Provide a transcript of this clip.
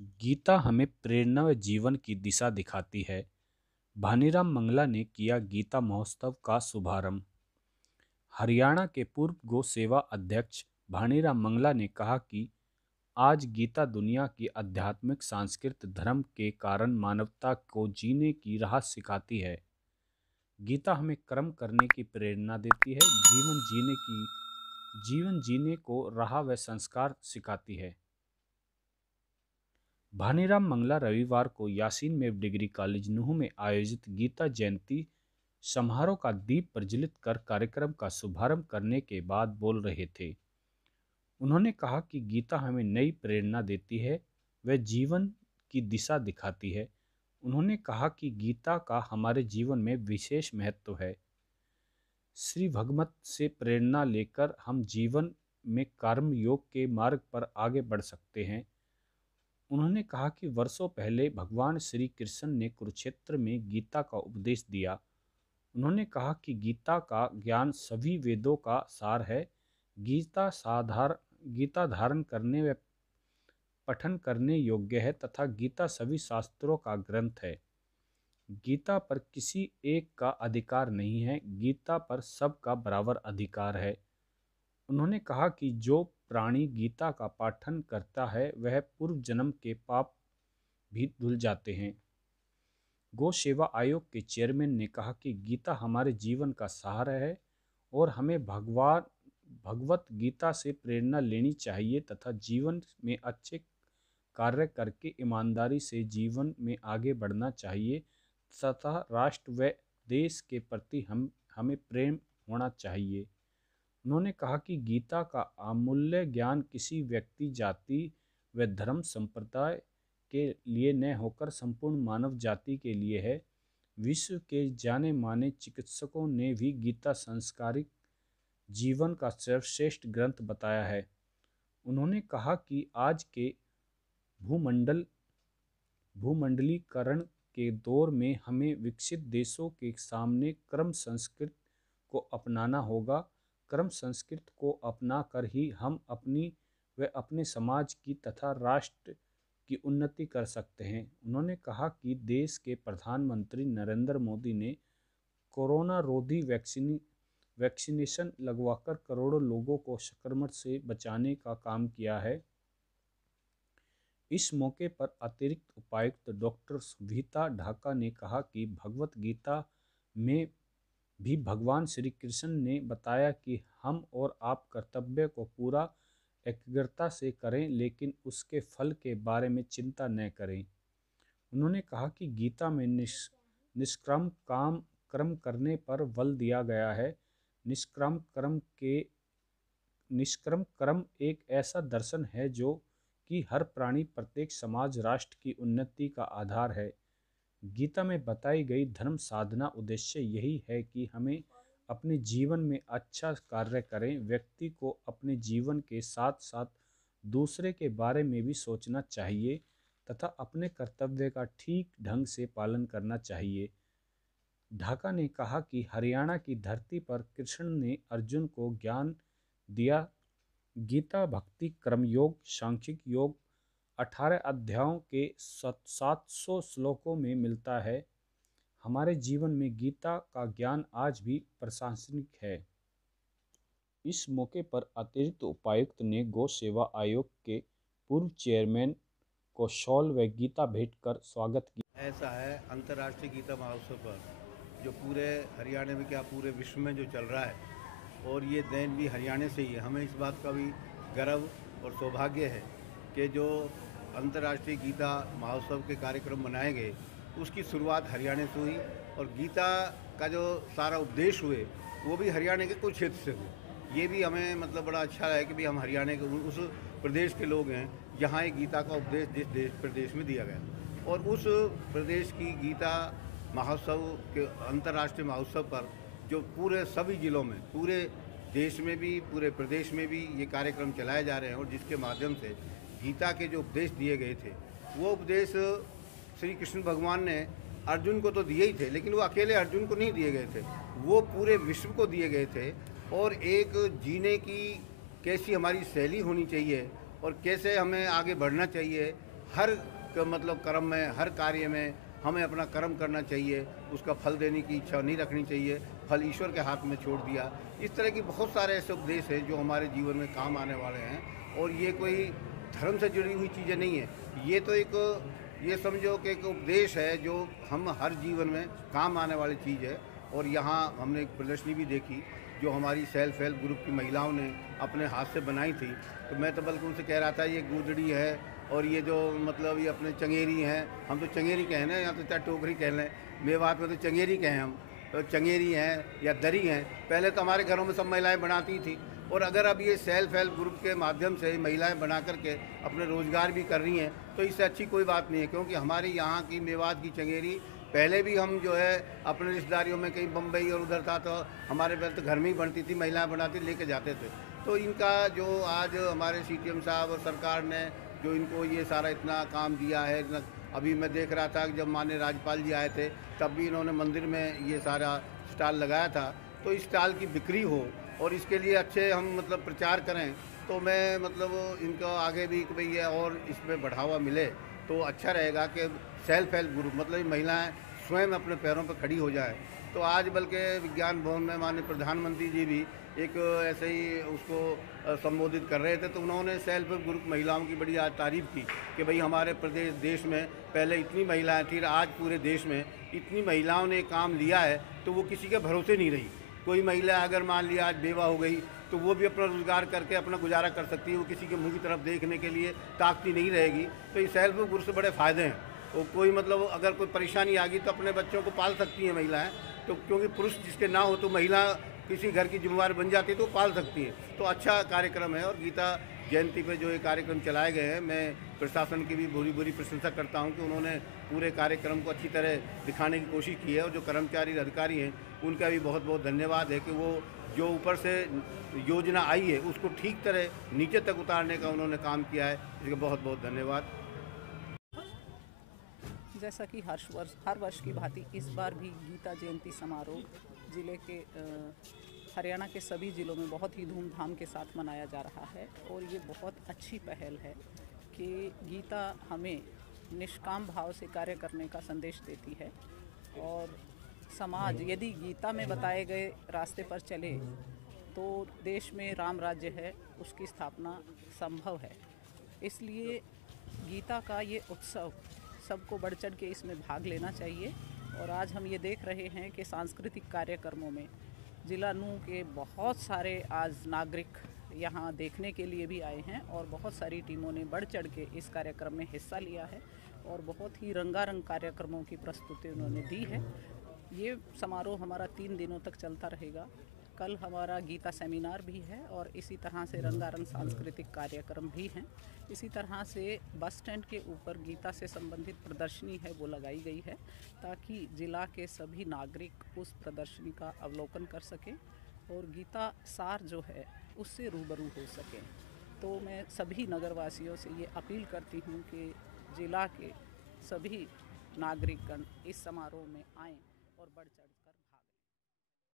गीता हमें प्रेरणा व जीवन की दिशा दिखाती है। भानीराम मंगला ने किया गीता महोत्सव का शुभारंभ। हरियाणा के पूर्व गौ सेवा अध्यक्ष भानीराम मंगला ने कहा कि आज गीता दुनिया की आध्यात्मिक सांस्कृतिक धर्म के कारण मानवता को जीने की राह सिखाती है। गीता हमें कर्म करने की प्रेरणा देती है, जीवन जीने को राह व संस्कार सिखाती है। भानीराम मंगला रविवार को यासीन मेव डिग्री कॉलेज नूंह में आयोजित गीता जयंती समारोह का दीप प्रज्वलित कर कार्यक्रम का शुभारंभ करने के बाद बोल रहे थे। उन्होंने कहा कि गीता हमें नई प्रेरणा देती है, वह जीवन की दिशा दिखाती है। उन्होंने कहा कि गीता का हमारे जीवन में विशेष महत्व है। श्री भगवत से प्रेरणा लेकर हम जीवन में कर्म योग के मार्ग पर आगे बढ़ सकते हैं। उन्होंने कहा कि वर्षों पहले भगवान श्री कृष्ण ने कुरुक्षेत्र में गीता का उपदेश दिया। उन्होंने कहा कि गीता का ज्ञान सभी वेदों का सार है। गीता धारण करने व पठन करने योग्य है तथा गीता सभी शास्त्रों का ग्रंथ है। गीता पर किसी एक का अधिकार नहीं है, गीता पर सबका बराबर अधिकार है। उन्होंने कहा कि जो प्राणी गीता का पाठन करता है वह पूर्व जन्म के पाप भी धुल जाते हैं। गौ सेवा आयोग के चेयरमैन ने कहा कि गीता हमारे जीवन का सहारा है और हमें भगवत गीता से प्रेरणा लेनी चाहिए तथा जीवन में अच्छे कार्य करके ईमानदारी से जीवन में आगे बढ़ना चाहिए तथा राष्ट्र व देश के प्रति हमें प्रेम होना चाहिए। उन्होंने कहा कि गीता का अमूल्य ज्ञान किसी व्यक्ति, जाति व धर्म संप्रदाय के लिए न होकर संपूर्ण मानव जाति के लिए है। विश्व के जाने माने चिकित्सकों ने भी गीता संस्कारिक जीवन का सर्वश्रेष्ठ ग्रंथ बताया है। उन्होंने कहा कि आज के भूमंडलीकरण के दौर में हमें विकसित देशों के सामने क्रम संस्कृत को अपनाना होगा। क्रम संस्कृत को अपना कर ही हम अपनी व अपने समाज की तथा राष्ट्र की उन्नति कर सकते हैं। उन्होंने कहा कि देश के प्रधानमंत्री नरेंद्र मोदी ने कोरोना रोधी वैक्सीनेशन लगवाकर करोड़ों लोगों को संक्रमण से बचाने का काम किया है। इस मौके पर अतिरिक्त उपायुक्त डॉक्टर सुभीता ढाका ने कहा कि भगवत गीता में भी भगवान श्री कृष्ण ने बताया कि हम और आप कर्तव्य को पूरा एकाग्रता से करें, लेकिन उसके फल के बारे में चिंता न करें। उन्होंने कहा कि गीता में निष्काम कर्म करने पर बल दिया गया है। निष्काम कर्म एक ऐसा दर्शन है जो कि हर प्राणी, प्रत्येक समाज, राष्ट्र की उन्नति का आधार है। गीता में बताई गई धर्म साधना उद्देश्य यही है कि हमें अपने जीवन में अच्छा कार्य करें। व्यक्ति को अपने जीवन के साथ साथ दूसरे के बारे में भी सोचना चाहिए तथा अपने कर्तव्य का ठीक ढंग से पालन करना चाहिए। ढाका ने कहा कि हरियाणा की धरती पर कृष्ण ने अर्जुन को ज्ञान दिया। गीता भक्ति, कर्मयोग, सांख्यिक योग 18 अध्यायों के 700 श्लोकों में मिलता है। हमारे जीवन में गीता का ज्ञान आज भी प्रासंगिक है। इस मौके पर अतिरिक्त उपायुक्त ने गौ सेवा आयोग के पूर्व चेयरमैन को शॉल व गीता भेंट कर स्वागत किया। ऐसा है अंतर्राष्ट्रीय गीता महोत्सव पर जो पूरे हरियाणा में क्या पूरे विश्व में जो चल रहा है, और ये देन भी हरियाणा से ही है। हमें इस बात का भी गर्व और सौभाग्य है कि जो अंतर्राष्ट्रीय गीता महोत्सव के कार्यक्रम मनाए गए उसकी शुरुआत हरियाणा से हुई, और गीता का जो सारा उपदेश हुए वो भी हरियाणा के कुछ क्षेत्र से हुए। ये भी हमें मतलब बड़ा अच्छा है कि भी हम हरियाणा के उस प्रदेश के लोग हैं जहाँ ये गीता का उपदेश जिस प्रदेश में दिया गया, और उस प्रदेश की गीता महोत्सव के अंतर्राष्ट्रीय महोत्सव पर जो पूरे सभी ज़िलों में, पूरे देश में भी, पूरे प्रदेश में भी ये कार्यक्रम चलाए जा रहे हैं, और जिसके माध्यम से गीता के जो उपदेश दिए गए थे वो उपदेश श्री कृष्ण भगवान ने अर्जुन को तो दिए ही थे, लेकिन वो अकेले अर्जुन को नहीं दिए गए थे, वो पूरे विश्व को दिए गए थे। और एक जीने की कैसी हमारी शैली होनी चाहिए और कैसे हमें आगे बढ़ना चाहिए, हर मतलब कर्म में, हर कार्य में हमें अपना कर्म करना चाहिए, उसका फल देने की इच्छा नहीं रखनी चाहिए, फल ईश्वर के हाथ में छोड़ दिया। इस तरह की बहुत सारे ऐसे उपदेश हैं जो हमारे जीवन में काम आने वाले हैं, और ये कोई धर्म से जुड़ी हुई चीज़ें नहीं है। ये तो एक, ये समझो कि एक उपदेश है जो हम हर जीवन में काम आने वाली चीज़ है। और यहाँ हमने एक प्रदर्शनी भी देखी जो हमारी सेल्फ हेल्प ग्रुप की महिलाओं ने अपने हाथ से बनाई थी। तो मैं तो बल्कि उनसे कह रहा था, ये गुदड़ी है और ये जो मतलब ये अपने चंगेरी हैं, हम तो चंगेरी कहें ना, या तो चाहे टोकरी कह लें, मेवात में तो चंगेरी कहें हम, तो चंगेरी हैं या दरी हैं, पहले तो हमारे घरों में सब महिलाएं बनाती थी। और अगर अब ये सेल्फ हेल्प ग्रुप के माध्यम से महिलाएं बना करके अपने रोज़गार भी कर रही हैं, तो इससे अच्छी कोई बात नहीं है। क्योंकि हमारे यहाँ की मेवात की चंगेरी पहले भी हम जो है अपने रिश्तेदारियों में कहीं बम्बई और उधर था, तो हमारे पहले तो घर में ही बनती थी, महिलाएं बनाती लेके जाते थे। तो इनका जो आज हमारे सीटीएम साहब और सरकार ने जो इनको ये सारा इतना काम दिया है, इतना, अभी मैं देख रहा था कि जब माननीय राज्यपाल जी आए थे तब भी इन्होंने मंदिर में ये सारा स्टॉल लगाया था। तो इस स्टॉल की बिक्री हो और इसके लिए अच्छे हम मतलब प्रचार करें, तो मैं मतलब इनको आगे भी कि भाई ये और इसमें बढ़ावा मिले तो अच्छा रहेगा कि सेल्फ हेल्प ग्रुप मतलब महिलाएं स्वयं अपने पैरों पर खड़ी हो जाए। तो आज बल्कि विज्ञान भवन में माननीय प्रधानमंत्री जी भी एक ऐसे ही उसको संबोधित कर रहे थे, तो उन्होंने सेल्फ हेल्प ग्रुप महिलाओं की बड़ी आज तारीफ़ की कि भाई हमारे प्रदेश देश में पहले इतनी महिलाएं थी, आज पूरे देश में इतनी महिलाओं ने काम लिया है तो वो किसी के भरोसे नहीं रही। कोई महिला अगर मान लिया आज बेवा हो गई तो वो भी अपना रोज़गार करके अपना गुजारा कर सकती है, वो किसी के मुंह की तरफ देखने के लिए ताकती नहीं रहेगी। तो इस सेल्फ हेल्प ग्रुप से बड़े फ़ायदे हैं। वो कोई मतलब अगर कोई परेशानी आ गई तो अपने बच्चों को पाल सकती हैं महिलाएं। तो क्योंकि पुरुष जिसके ना हो तो महिला किसी घर की जिम्मेवार बन जाती है तो पाल सकती है। तो अच्छा कार्यक्रम है। और गीता जयंती पे जो ये कार्यक्रम चलाए गए हैं, मैं प्रशासन की भी बुरी बुरी प्रशंसा करता हूं कि उन्होंने पूरे कार्यक्रम को अच्छी तरह दिखाने की कोशिश की है। और जो कर्मचारी अधिकारी हैं उनका भी बहुत बहुत धन्यवाद है कि वो जो ऊपर से योजना आई है उसको ठीक तरह नीचे तक उतारने का उन्होंने काम किया है। इसका बहुत बहुत धन्यवाद। जैसा कि हर वर्ष की भांति इस बार भी गीता जयंती समारोह ज़िले के हरियाणा के सभी ज़िलों में बहुत ही धूमधाम के साथ मनाया जा रहा है। और ये बहुत अच्छी पहल है कि गीता हमें निष्काम भाव से कार्य करने का संदेश देती है। और समाज यदि गीता में बताए गए रास्ते पर चले तो देश में राम राज्य है उसकी स्थापना संभव है। इसलिए गीता का ये उत्सव सबको बढ़ चढ़ के इसमें भाग लेना चाहिए। और आज हम ये देख रहे हैं कि सांस्कृतिक कार्यक्रमों में जिला नूंह के बहुत सारे आज नागरिक यहाँ देखने के लिए भी आए हैं और बहुत सारी टीमों ने बढ़ चढ़ के इस कार्यक्रम में हिस्सा लिया है और बहुत ही रंगारंग कार्यक्रमों की प्रस्तुति उन्होंने दी है। ये समारोह हमारा 3 दिनों तक चलता रहेगा। कल हमारा गीता सेमिनार भी है और इसी तरह से रंगारंग सांस्कृतिक कार्यक्रम भी हैं। इसी तरह से बस स्टैंड के ऊपर गीता से संबंधित प्रदर्शनी है वो लगाई गई है ताकि जिला के सभी नागरिक उस प्रदर्शनी का अवलोकन कर सकें और गीता सार जो है उससे रूबरू हो सकें। तो मैं सभी नगरवासियों से ये अपील करती हूँ कि जिला के सभी नागरिकगण इस समारोह में आएँ और बढ़ चढ़